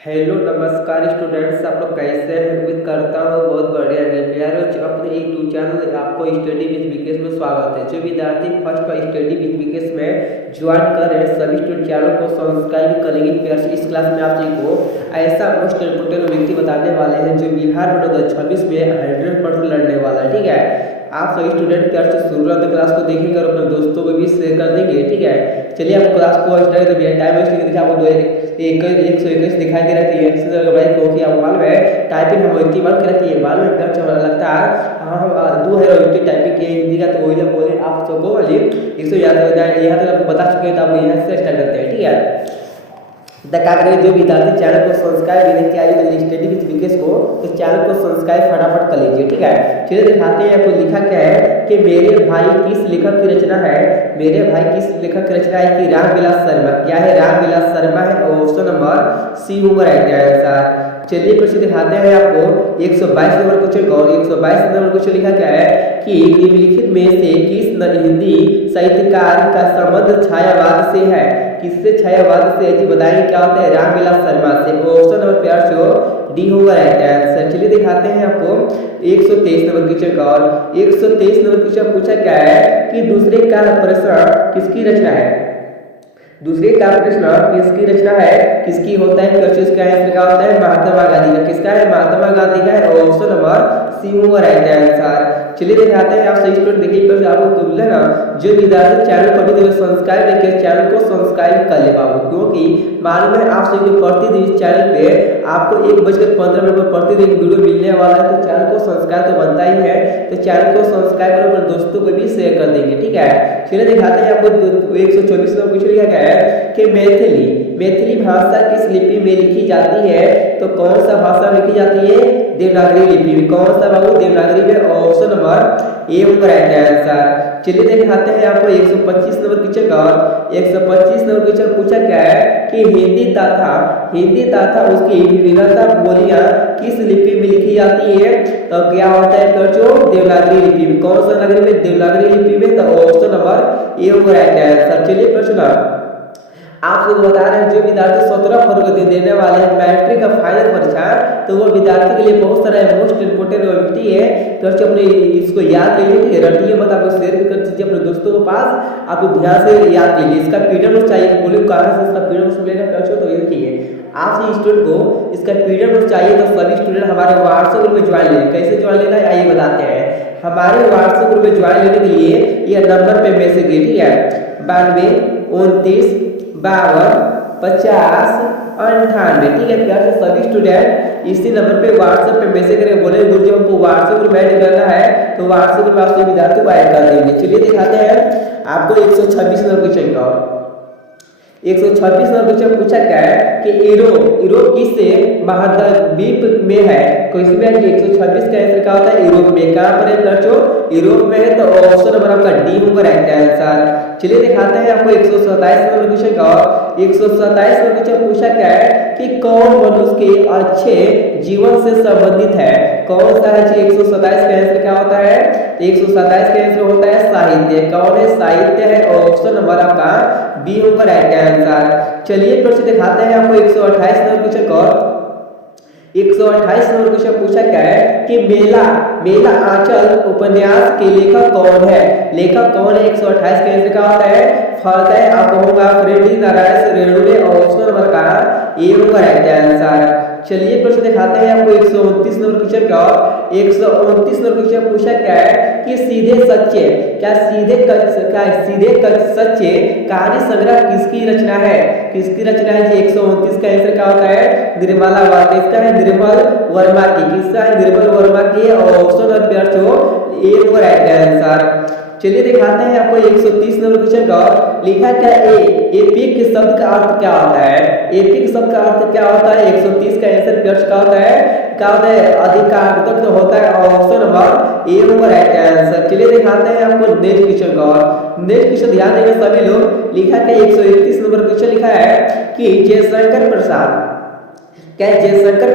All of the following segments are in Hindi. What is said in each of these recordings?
हेलो नमस्कार स्टूडेंट्स, आप लोग कैसे हैं? उम्मीद करता हूँ बहुत बढ़िया है प्यारे। अपने यूट्यूब चैनल आपको स्टडी विद विकेश में स्वागत है। जो विद्यार्थी first bar study with Vikesh में ज्वाइन कर रहे हैं सभी स्टूडेंट चैनल को सब्सक्राइब करेंगे प्यार। इस क्लास में आप सभी को ऐसा मोस्ट इम्पोर्टेंट व्यक्ति बताने वाले हैं जो बिहार में 2026 में 100% लड़ने वाला है। ठीक है, आप सभी स्टूडेंट प्यार से शुरुआत क्लास को देखेंगे और अपने दोस्तों को भी शेयर कर देंगे। ठीक है, चलिए आप क्लास को स्टार्ट कर दिया। टाइम वेस्ट नहीं देखिए, आपको 121 दिखाई दे रहा है क्योंकि आप मालूम है टाइपिंग हम इतनी बार करती है मालूम है अच्छा लगता है। हाँ हम 2000 टाइपिंग किए हिंदी का, तो वही बोले आप सबको वाली 100 याद हो जाए। यहाँ तक आपको बता चुके हैं, तो आप यहाँ से स्टार्ट करते हैं। ठीक है, क्या करें, जो विद्यार्थी चैनल को सब्सक्राइब नहीं किया है स्टडी विद विकेश को, तो चैनल को सब्सक्राइब फटाफट कर लीजिए। ठीक है, चलिए दिखाते हैं आपको लिखा क्या है कि मेरे भाई किस लेखक की रचना है। मेरे भाई किस लेखक की रचना है कि रामविलास शर्मा। क्या है? रामविलास शर्मा है। ऑप्शन नंबर सी होगा राइट आंसर। चलिए क्वेश्चन दिखाते हैं आपको 122 नंबर क्वेश्चन और 122 नंबर क्वेश्चन लिखा क्या है कि निम्नलिखित में से किस हिंदी साहित्यकार का संबंध छायावाद से है। किससे छायावाद से जी बताएंगे क्या होता है? रामविलास शर्मा से। ऑप्शन नंबर प्यार से डी होगा राइट आंसर। चलिए दिखाते हैं आपको 123 नंबर क्वेश्चन और 123 नंबर क्वेश्चन पूछा क्या है कि दूसरे का प्रश्न किसकी रचना है। दूसरे का प्रश्न किसकी रचना है, किसकी होता है? क्वेश्चन का आंसर क्या होता है? महात्मा गांधी का। किसका है? महात्मा गांधी का है। ऑप्शन नंबर सी होगा राइट आंसर। चलिए दिखाते हैं आप सही स्टूडेंट देखिए पर आपको तो बोला ना जो विद्यार्थी चैनल को अभी सब्सक्राइब नहीं किया चैनल को सब्सक्राइब कर ले बाबू, क्योंकि मालूम है आप सभी को प्रतिदिन इस चैनल पे आपको 1:15 पर प्रतिदिन वीडियो मिलने वाला है। तो चैनल को सब्सक्राइब तो बनता ही है, तो चैनल को सब्सक्राइब कर अपने दोस्तों को भी शेयर कर देंगे। ठीक है, चलिए दिखाते हैं आपको 124 नंबर क्वेश्चन लिखा गया है कि मैथिली भाषा किस लिपि में लिखी जाती है। तो कौन सा भाषा लिखी जाती है? देवनागरी लिपि में। कौन सा बाबू? देवनागरी में। ऑप्शन नंबर ए होगा राइट आंसर। चलिए दिखाते हैं आपको 125 नंबर क्वेश्चन का। 125 नंबर क्वेश्चन पूछा क्या है कि हिंदी तथा उसकी विभिन्न बोलियां किस लिपि में लिखी जाती है। तो क्या होता है बच्चों? देवनागरी लिपि में। कौन सा नगरी में? देवनागरी लिपि में। तो ऑप्शन नंबर ए होगा राइट आंसर। चलिए प्रश्न आप लोग बता रहे हैं जो विद्यार्थी 17 फरवरी को देने वाले हैं मैट्रिक का फाइनल परीक्षा, तो वो विद्यार्थी के लिए बहुत सारा मोस्ट इम्पोर्टेंट व्यक्ति है। तो अपने इसको याद कीजिए, रटिए मत, आपको शेयर कर दीजिए अपने दोस्तों के पास। आप ध्यान से याद कीजिए। इसका पीडीएफ चाहिए, बोले कहाँ से इसका पीडीएफ लेना बच्चों, तो ये देखिए आप स्टूडेंट को इसका पीडीएफ चाहिए तो सभी स्टूडेंट हमारे व्हाट्सएप ग्रुप में ज्वाइन लें। कैसे ज्वाइन लेना है आइए बताते हैं। हमारे व्हाट्सएप ग्रुप में ज्वाइन लेने के लिए यह नंबर पे मैसेज कीजिए, ठीक है 92 29 52 50 98। ठीक है, प्यार से सभी स्टूडेंट इसी नंबर पे व्हाट्सएप पे मैसेज करके बोले गुरुजी हमको व्हाट्सएप ग्रुप ऐड करना है, तो व्हाट्सएप ग्रुप आप सभी विद्यार्थियों को ऐड कर देंगे। चलिए दिखाते हैं आपको 126 नंबर क्वेश्चन का। 126 नंबर क्वेश्चन पूछा क्या है कि यूरोप किस महाद्वीप में है। क्वेश्चन में 126 का आंसर क्या होता है? यूरोप में। कहां पर है बच्चों? यूरोप में है। तो ऑप्शन नंबर आपका डी होगा राइट आंसर। चलिए दिखाते हैं आपको 127 नंबर क्वेश्चन का। 127 नंबर क्वेश्चन पूछा क्या है कि कौन मनुष्य के अच्छे जीवन से संबंधित है। कौन सा है? 127 का आंसर क्या होता है? 127 का आंसर होता है साहित्य। कौन है? साहित्य है। ऑप्शन नंबर आपका बी होगा राइट आंसर। चलिए प्रश्न दिखाते हैं आपको 128 नंबर क्वेश्चन का। 128 नंबर क्वेश्चन पूछा क्या है कि मेला आंचल उपन्यास के लेखक कौन है। लेखक कौन है? 128 का आंसर क्या होता है? फतेह अबोहर फ्रेंडली नारायण रेणुले। ऑप्शन नंबर का ए होगा राइट आंसर। चलिए प्रश्न दिखाते हैं आपको 129 नंबर क्वेश्चन का। 129 नंबर क्वेश्चन पूछा क्या है कि सीधे सच्चे सच्चे कहानी संग्रह किसकी रचना है। किसकी रचना है? 129 का आंसर क्या होता है? निर्मला वर्मा। इसका है निर्मल वर्मा की। किसका है? निर्मल वर्मा की। ऑप्शन और प्यार ए होगा राइट आंसर। चलिए दिखाते हैं आपको 130 नंबर क्वेश्चन का। लिखा क्या एपिक शब्द का अर्थ क्या होता है। एपिक शब्द का अर्थ क्या होता है? 130 का आंसर क्या होता है? क्या होता है? अधिकारात्मक होता है। ऑप्शन नंबर ए होगा राइट आंसर। चलिए दिखाते हैं आपको नेक्स्ट क्वेश्चन का। नेक्स्ट क्वेश्चन ध्यान देंगे सभी लोग। लिखा क्या 131 नंबर क्वेश्चन लिखा है कि जयशंकर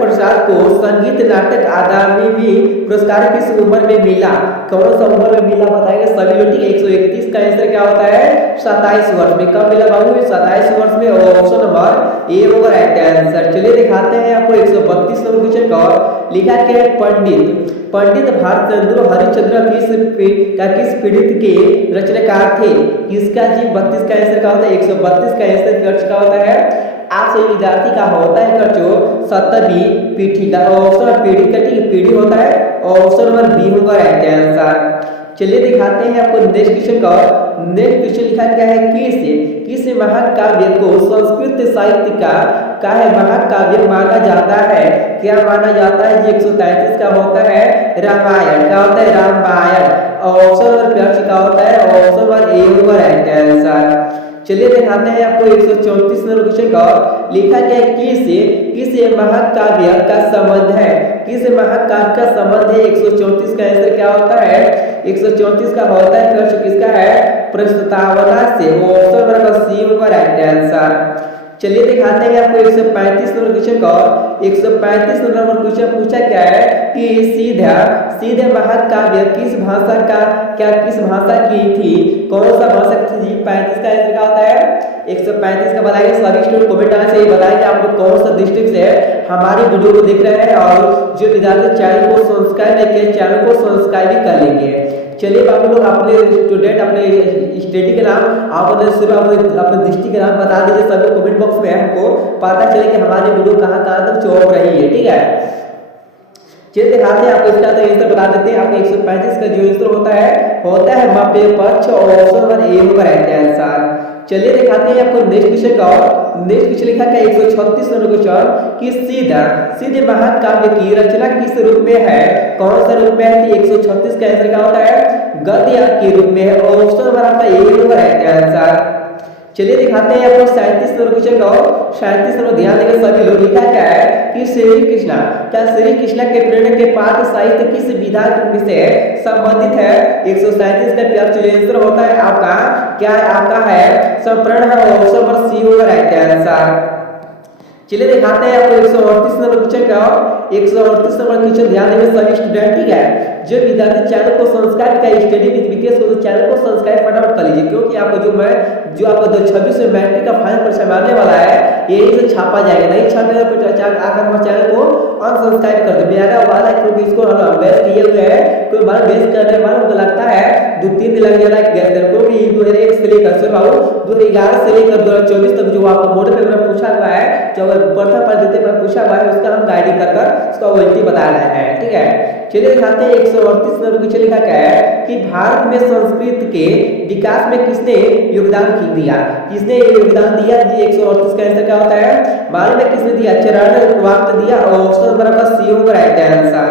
प्रसाद को संगीत नाटक अकादमी पुरस्कार किस उम्र में मिला। कौन सा उम्र में मिला बताएंगे सभी लोग। 131 का आंसर क्या होता है? 27 वर्ष में। कब मिला बाबू? 27 वर्ष में। ऑप्शन नंबर ए होगा राइट आंसर। चलिए दिखाते दिखाते हैं आपको 132 नंबर क्वेश्चन का। लिखा क्या है, पंडित भारत चंद्र हरिश्चंद्र किस पीड़ित के रचनाकार थे। किसका जी 32 का आंसर का होता है 132 का आंसर खर्च का होता है आप सही विद्यार्थी का होता है खर्चो सतबी पीठी का ऑप्शन पीढ़ी का ठीक पीढ़ी होता है ऑप्शन नंबर बी होगा राइट आंसर। चलिए दिखाते हैं आपको नेक्स्ट क्वेश्चन का। नेक्स्ट क्वेश्चन लिखा क्या है, किस महाकाव्य को संस्कृत साहित्य का है महाकाव्य माना जाता है। क्या माना जाता है जी 133 का होता है रामायण का होता है रामायण ऑप्शन नंबर प्लस का होता है ऑप्शन नंबर ए होगा राइट आंसर। चलिए दिखाते हैं आपको 134 नंबर क्वेश्चन का। लिखा क्या है, किस महाकाव्य का संबंध है। किस महाकाव्य का संबंध है 134 का आंसर क्या होता है 134 का होता है प्रश्न किसका है प्रस्तावना से ऑप्शन नंबर सी होगा राइट आंसर। चलिए दिखाते हैं आपको 135 नंबर क्वेश्चन का। 135 नंबर क्वेश्चन पूछा क्या है कि सीधे महाकाव्य किस भाषा की थी। कौन सा भाषा की थी 35 का आंसर क्या होता है 135 का बताइए। सभी स्टूडेंट कमेंट आने से बताइए आप लोग कौन सा डिस्ट्रिक्ट से हमारी वीडियो को देख रहे हैं और जो विद्यार्थी चैनल को सब्सक्राइब नहीं किए चैनल को सब्सक्राइब भी कर लेंगे। चलिए बाबू लोग अपने स्टूडेंट अपने स्टडी के नाम अपने डिस्ट्रिक्ट के नाम बता दीजिए सभी कमेंट बॉक्स में हमको पता चले कि हमारी वीडियो कहाँ तक चौक रही है ठीक है। चलिए दिखाते हैं आपको इसका आंसर बता देते हैं। आपको 135 का जो आंसर होता है मध्य पक्ष ऑप्शन नंबर ए होगा राइट आंसर। चलिए दिखाते हैं आपको नेक्स्ट क्वेश्चन का। नेक्स्ट क्वेश्चन लिखा है 136 नंबर क्वेश्चन कि सीधे महाकाव्य की रचना किस रूप में है। कौन सा रूप में है 136 का आंसर क्या होता है गद्य के रूप में है ऑप्शन नंबर आपका ए होगा राइट आंसर। चलिए दिखाते हैं आपको 37 नंबर क्वेश्चन का। 37 नंबर ध्यान देंगे सभी लोग। लिखा क्या है कि श्री कृष्णा के प्रेरणा के पाठ साहित्य किस विधा से संबंधित है। 137 का प्यार चलिए आंसर होता है आपका क्या है आपका है संप्रण है ऑप्शन नंबर सी होगा राइट आंसर। चलिए दिखाते हैं आपको 138 नंबर क्वेश्चन का। 138 नंबर क्वेश्चन ध्यान देंगे सभी स्टूडेंट ठीक है। जो विद्यार्थी चैनल को सब्सक्राइब का स्टडी विद विकेश को तो चैनल को सब्सक्राइब फटाफट कर लीजिए क्योंकि आपको जो आपको 26 में मैट्रिक का फाइनल परीक्षा में आने वाला है यही से छापा जाएगा। नहीं छापेगा तो आकर हमारे चैनल को अनसब्सक्राइब कर दे। मेरा वादा है क्योंकि इसको हम अभ्यास किए हुए हैं कोई बार बेस करने वाला मुझे लगता है 2-3 दिन लग जाएगा गैस क्योंकि 2001 से लेकर सर बाबू 2011 से लेकर 2024 तक जो आपको बोर्ड पेपर में पूछा हुआ है जो प्रथम पद्धति पर पूछा हुआ है उसका हम गाइडिंग कर उसका वैलिडिटी बता रहे हैं ठीक है। चलिए दिखाते हैं 138 नंबर क्वेश्चन लिखा क्या है कि भारत में संस्कृत के विकास में किसने योगदान दिया। किसने योगदान दिया जी 138 का आंसर क्या होता है मालूम है किसने दिया चरण वाक्य दिया ऑप्शन नंबर का सी होगा राइट आंसर।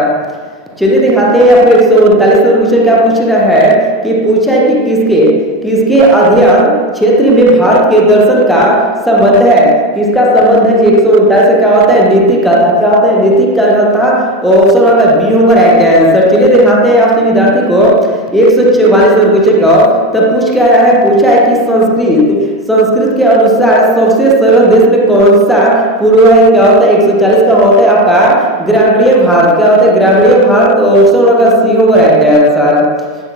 चलिए दिखाते हैं आपको 139 नंबर क्वेश्चन क्या पूछ रहा है कि पूछा है कि किसके अध्ययन क्षेत्र में भारत के दर्शन का संबंध है। किसका संबंध है जी 139 क्या होता है नीतिक का क्या होता है नीतिक का ऑप्शन नंबर बी होगा राइट आंसर। चलिए दिखाते हैं आपके विद्यार्थी को 144 नंबर क्वेश्चन का। तब पूछा है कि संस्कृत के अनुसार सबसे सरल देश में कौन सा पूर्व है। क्या होता है 140 का होता है आपका ग्रामीण भारत। क्या होता है ग्रामीण भारत ऑप्शन नंबर सी होगा राइट आंसर।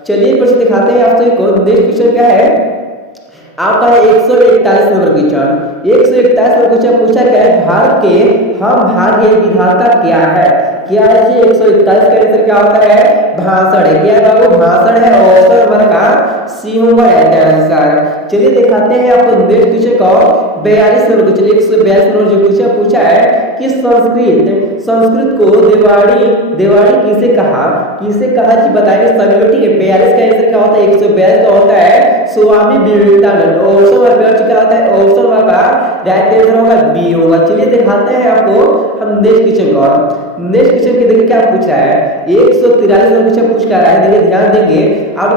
चलिए प्रश्न दिखाते हैं आपसे नेक्स्ट क्वेश्चन क्या है आपका है 141 नंबर क्वेश्चन। 141 नंबर क्वेश्चन पूछा क्या है भारत के हम भाग्य विधाता क्या है। क्या है जी 141 का आंसर क्या होता है भाषण है। क्या है बाबू भाषण है ऑप्शन नंबर का सी होगा राइट आंसर। चलिए दिखाते हैं आपको नेक्स्ट क्वेश्चन का 42 नंबर क्वेश्चन। 142 नंबर जो क्वेश्चन पूछा है कि संस्कृत को देवाड़ी किसे कहा जी बताइए सभी लोग ठीक है। 42 का आंसर क्या होता है 142 का होता है स्वामी विवेकानंद ऑप्शन नंबर क्या होता है ऑप्शन नंबर का राइट आंसर होगा बी होगा। चलिए दिखाते हैं आपको हम नेक्स्ट क्वेश्चन का। नेक्स्ट क्वेश्चन के देखिए क्या पूछ रहा है 143 नंबर क्वेश्चन पूछ कर रहा है। देखिए ध्यान देंगे आप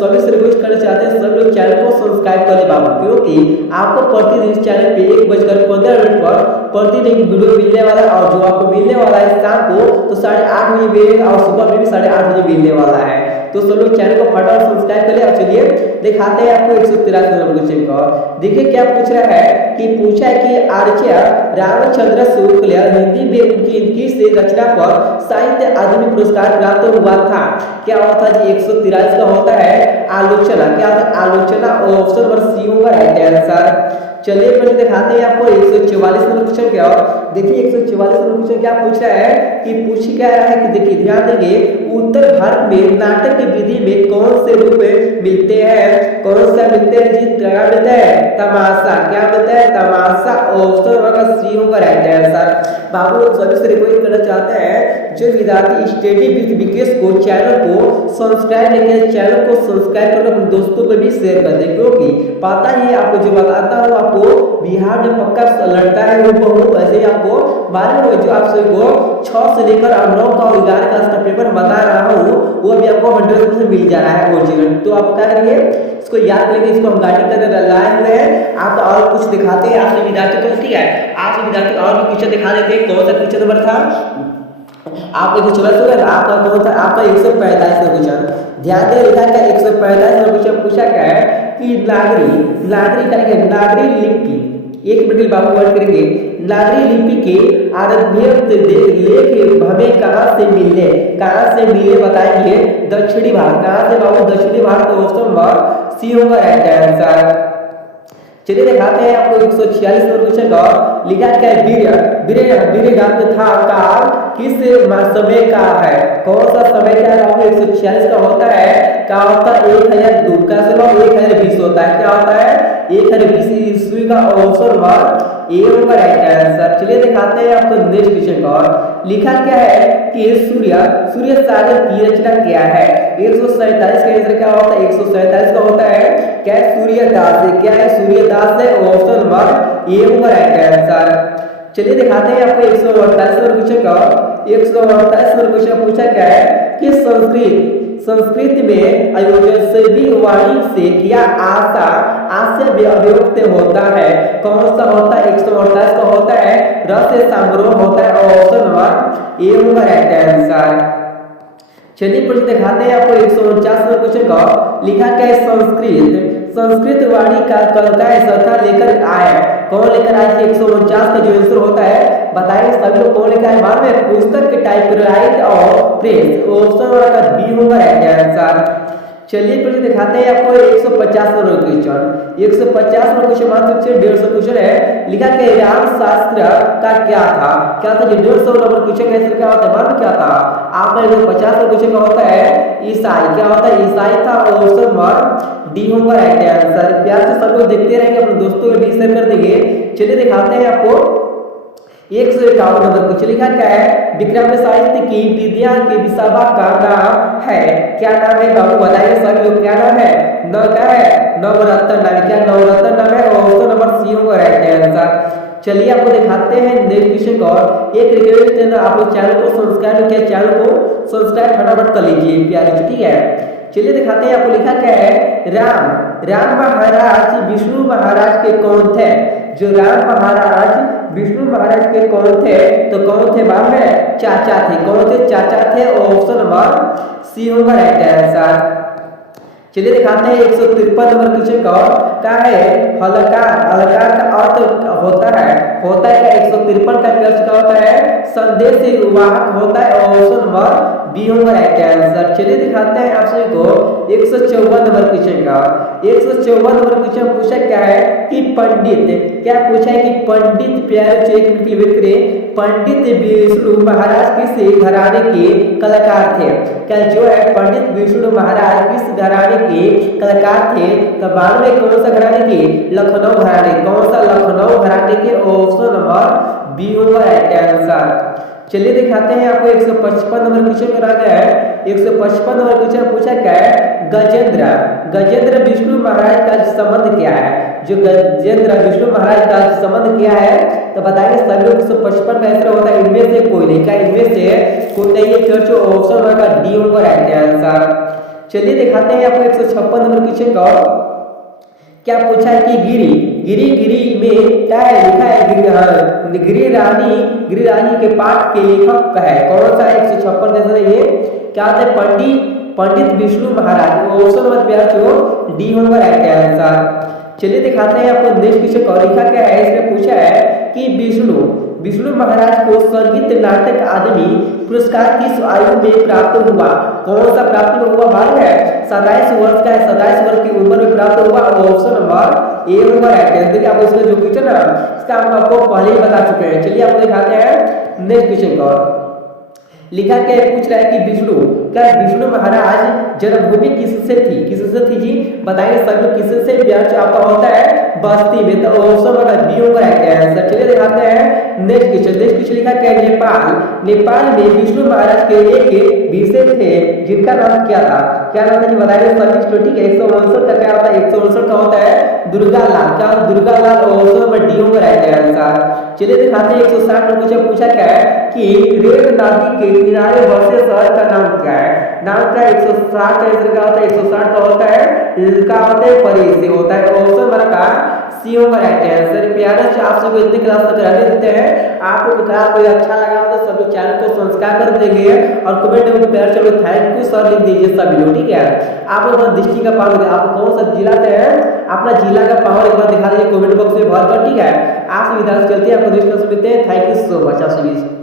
सभी से रिक्वेस्ट करना चाहते हैं सब लोग चैनल को सब्सक्राइब कर ले बाबू क्योंकि आपको प्रतिदिन इस चैनल पे 1:15 पर प्रतिदिन वीडियो मिलने वाला है और जो आपको मिलने वाला है शाम को तो 8:30 बजे मिलेगा और सुबह में भी 8:30 बजे मिलने वाला है। तो सब लोग चैनल को फटाफट सब्सक्राइब कर ले। और चलिए दिखाते हैं आपको 143 नंबर क्वेश्चन का। देखिए क्या पूछ रहा है कि पूछा है कि आचार्य रामचंद्र शुक्ल हिंदी में उनकी से रचना पर साहित्य अकादमी पुरस्कार प्राप्त हुआ था। क्या होता है जी 143 का होता है आलोचना। क्या होता है आलोचना ऑप्शन नंबर सी होगा राइट आंसर। चलिए प्रश्न दिखाते हैं आपको 144 नंबर क्वेश्चन क्या। देखिए 144 नंबर क्वेश्चन क्या पूछ रहा है कि पूछ क्या रहा है कि देखिए ध्यान देंगे, उत्तर भारत में नाटक की विधि में कौन से रूप मिलते हैं, कौन सा मिलते हैं जी, क्या मिलता है, तमाशा, क्या मिलता है, तमाशा। ऑप्शन नंबर सी होगा राइट आंसर। बाबू लोग सभी से रिक्वेस्ट करना चाहते हैं जो विद्यार्थी स्टडी विद विकेश को चैनल को सब्सक्राइब नहीं किया, चैनल को सब्सक्राइब करके अपने दोस्तों को भी शेयर कर दें, क्योंकि पता ही आपको जो बताता हूँ आपको बिहार में पक्का लड़ता है वो बहुत, वैसे ही आपको मालूम हो जो आप सभी को 6 से लेकर 9 का और 11 क्लास का पेपर बता रहा हूँ वो भी आपको 100% मिल जा रहा है ओरिजिनल। तो आप क्या करेंगे, इसको याद करेंगे, इसको हम गाड़ी कर लाए हुए हैं। आप और कुछ दिखाते हैं आपसे विद्यार्थी को, ठीक है, आपसे विद्यार्थी और भी क्वेश्चन दिखा देते हैं। कौन सा क्वेश्चन नंबर था आप देखो, चला सुना आपका कौन था, आपका 145 नंबर क्वेश्चन। ध्यान दे, लिखा क्या 145 नंबर क्वेश्चन पूछा क्या है कि नागरी लिपि, एक मिनट बाबू वर्ड करेंगे, नागरी लिपि के आरंभीय लेख हमें कहाँ से मिले बताएंगे। दक्षिणी भारत, कहाँ से बाबू, दक्षिणी भारत। ऑप्शन नंबर सी होगा राइट आंसर। चलिए दिखाते हैं आपको 146 नंबर क्वेश्चन का। लिखा क्या है, वीर ग्रंथ था काल किस समय का है, कौन सा समय क्या है। 146 का होता है, क्या होता है 1002 का से 1020 होता है, क्या होता है 1020 ईस्वी का। ऑप्शन नंबर ए होगा राइट आंसर। चलिए दिखाते हैं आपको नेक्स्ट क्वेश्चन का। लिखा क्या है कि सूर्य सागर की रचना क्या है। 147 का आंसर क्या होता है, 147 का होता है क्या, सूर्यदास है, क्या है, सूर्यदास है। ऑप्शन नंबर ए होगा राइट आंसर। चलिए दिखाते हैं आपको 148 नंबर क्वेश्चन का। 148 नंबर क्वेश्चन पूछा क्या है कि संस्कृत में आयोजन से वाणी से क्या आशय व्यक्त होता है, कौन सा होता है। 148 का होता है रस समारोह होता है। ऑप्शन नंबर ए होगा राइट आंसर। चलिए प्रश्न दिखाते हैं आपको 149 नंबर क्वेश्चन का। लिखा क्या है, संस्कृत वाणी का संस्था लेकर आए, कौन लेकर आए। 149 का जो आंसर होता है बताइए सभी लोग कौन लेकर आए। बाद में पुस्तक के टाइपराइट और प्रेस। ऑप्शन का बी होगा राइट आंसर। चलिए प्रश्न दिखाते हैं आपको 150 नंबर क्वेश्चन। 150 नंबर क्वेश्चन मात्र से 150 क्वेश्चन है। लिखा कि राम शास्त्र का क्या था जो 150 नंबर क्वेश्चन का आंसर क्या होता है, मालूम क्या था आपका। 150 नंबर क्वेश्चन का होता है ईसाई, क्या होता है, ईसाई था। ऑप्शन नंबर डी होगा राइट आंसर। प्यार से सब लोग देखते रहेंगे, अपने दोस्तों को भी शेयर कर देंगे। चलिए दिखाते हैं आपको 151 नंबर क्वेश्चन। लिखा क्या है, विक्रम साहित्य की विद्या के विसावा का नाम है, क्या नाम है बाबू बताइए सभी लोग, क्या नाम है, न क्या है, नवरत्न नाम, क्या नवरत्न नाम है। ऑप्शन नंबर सी होगा राइट आंसर। चलिए आपको दिखाते हैं नेक्स्ट क्वेश्चन का। एक रिक्वेस्ट है ना, आप लोग चैनल को सब्सक्राइब किया, चैनल को सब्सक्राइब फटाफट कर लीजिए प्यारे, ठीक है। चलिए दिखाते हैं आपको। लिखा क्या है, राम महाराज विष्णु महाराज के कौन थे। जो राम महाराज विष्णु महाराज के कौन थे, तो कौन थे बाप में, चाचा थे, कौन थे, चाचा थे। ऑप्शन नंबर सी होगा राइट आंसर। चलिए दिखाते हैं 153 नंबर क्वेश्चन का। क्या है, अलकार का अर्थ होता है क्या। 153 का अर्थ क्या होता है, संदेश वाहक होता है। ऑप्शन नंबर बी होगा राइट आंसर। चलिए दिखाते हैं आप सभी को 154 नंबर क्वेश्चन का। 154 नंबर क्वेश्चन पूछा क्या है कि पंडित, क्या पूछा है कि पंडित प्यारे से एक मिनट करें, पंडित विष्णु महाराज किस घराने के कलाकार थे। क्या जो है पंडित विष्णु महाराज किस घराने के कलाकार थे, तो बाद में कौन सा घराने के, लखनऊ घराने, कौन सा, लखनऊ घराने के। ऑप्शन नंबर बी होगा राइट आंसर। चलिए दिखाते हैं आपको 155 नंबर क्वेश्चन करा गया है। 155 नंबर क्वेश्चन पूछा क्या है, गजेंद्र विष्णु महाराज का संबंध क्या है। जो गजेंद्र विष्णु महाराज का संबंध क्या है, तो बताएंगे सभी लोग। 155 का आंसर होता है इनमें से कोई नहीं, क्या इनमें से कोई नहीं है। चर्चो ऑप्शन नंबर का डी होगा राइट आंसर। चलिए दिखाते हैं आपको 156 नंबर क्वेश्चन का। क्या पूछा है कि गिरी में क्या है, लिखा है गिरी रानी के पाठ के लेखक है, कौन सा है। 156 कैसे ये क्या है, पंडित विष्णु महाराज। ऑप्शन नंबर प्यार जो डी होगा राइट आंसर। चलिए दिखाते हैं आपको नेक्स्ट क्वेश्चन का। लिखा क्या है, इसमें पूछा है कि विष्णु महाराज को संगीत नाटक अकादमी पुरस्कार किस आयु में प्राप्त हुआ? कौन सा प्राप्त हुआ मालूम है? 27 वर्ष का है, 27 वर्ष की उम्र में प्राप्त हुआ। ऑप्शन नंबर ए होगा राइट आंसर। देखिए आपको इसका जो क्वेश्चन है इसका हम आपको पहले ही बता चुके हैं। चलिए आपको दिखाते हैं नेक्स्ट क्वेश्चन का। लिखा क्या पूछ रहा है कि विष्णु महाराज जन्मभूमि किससे थी जी? बताइए सर किससे प्यार आपका होता है? बस्ती में। तो ऑप्शन नंबर बी होगा राइट आंसर। चलिए दिखाते हैं नेक्स्ट क्वेश्चन लिखा क्या है? नेपाल में विष्णु महाराज के एक विषय थे जिनका नाम क्या था? क्या नाम है बताइए सर स्टूडेंट? 159 का क्या होता है? 159 का होता है दुर्गा लाल। क्या दुर्गा लाल? ऑप्शन नंबर डी होगा राइट आंसर। चलिए दिखाते हैं 160 में क्वेश्चन पूछा क्या है कि रेल नदी के किनारे बसे शहर का नाम क्या है? नाम क्या है? 160 का आंसर क्या होता है? 160 का होता है परेश से होता है। ऑप्शन नंबर का सी होगा राइट आंसर। प्यारे से आप सबको इतने क्लास तक रहने देते हैं। आपको क्लास कोई अच्छा लगा हो तो सब लोग चैनल को सब्सक्राइब कर देंगे और कमेंट में प्यार चलो थैंक यू सर लिख दीजिए सब लोग, ठीक है? आप लोग अपना डिस्ट्रिक्ट का पावर, आप कौन सा जिला से हैं अपना जिला का पावर एक बार दिखा दीजिए कमेंट बॉक्स में भर कर, ठीक है? आप सुविधा से चलते हैं। आपको नेक्स्ट क्लास में मिलते हैं। थैंक यू सो मच आप सभी।